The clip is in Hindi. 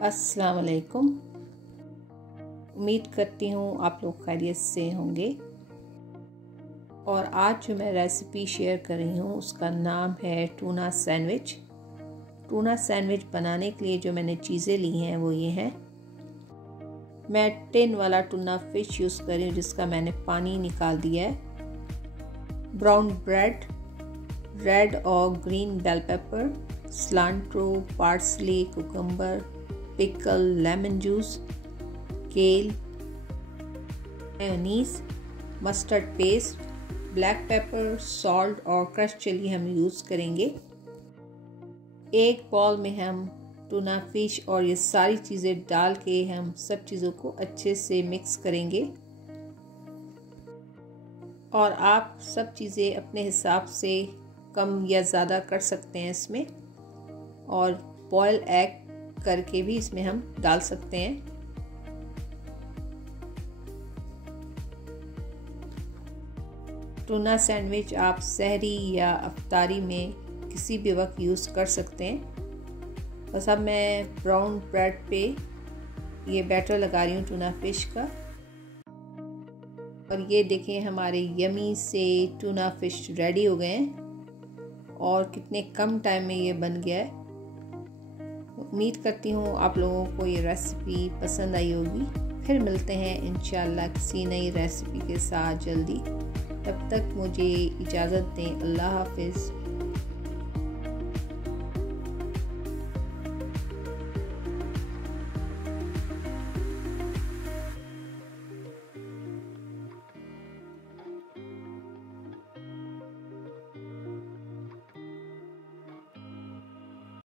अस्सलाम वालेकुम। उम्मीद करती हूँ आप लोग खैरियत से होंगे। और आज जो मैं रेसिपी शेयर कर रही हूँ उसका नाम है टूना सैंडविच। टूना सैंडविच बनाने के लिए जो मैंने चीज़ें ली हैं वो ये हैं। मैं टिन वाला टूना फिश यूज़ कर रही हूँ जिसका मैंने पानी निकाल दिया है। ब्राउन ब्रेड, रेड और green bell pepper, cilantro, parsley, cucumber, pickle, lemon juice, kale, mayonnaise, mustard paste, black pepper, salt और क्रश चिली हम यूज़ करेंगे। एक बॉल में हम टूना फिश और ये सारी चीज़ें डाल के हम सब चीज़ों को अच्छे से मिक्स करेंगे। और आप सब चीज़ें अपने हिसाब से कम या ज़्यादा कर सकते हैं इसमें। और बॉयल एग करके भी इसमें हम डाल सकते हैं। टूना सैंडविच आप सहरी या अफ्तारी में किसी भी वक्त यूज़ कर सकते हैं। बस अब मैं ब्राउन ब्रेड पे ये बैटर लगा रही हूँ टूना फिश का। और ये देखें हमारे यमी से टूना फिश रेडी हो गए हैं और कितने कम टाइम में ये बन गया है। उम्मीद करती हूँ आप लोगों को ये रेसिपी पसंद आई होगी। फिर मिलते हैं इंशाल्लाह किसी नई रेसिपी के साथ जल्दी। तब तक मुझे इजाज़त दें। अल्लाह हाफिज़।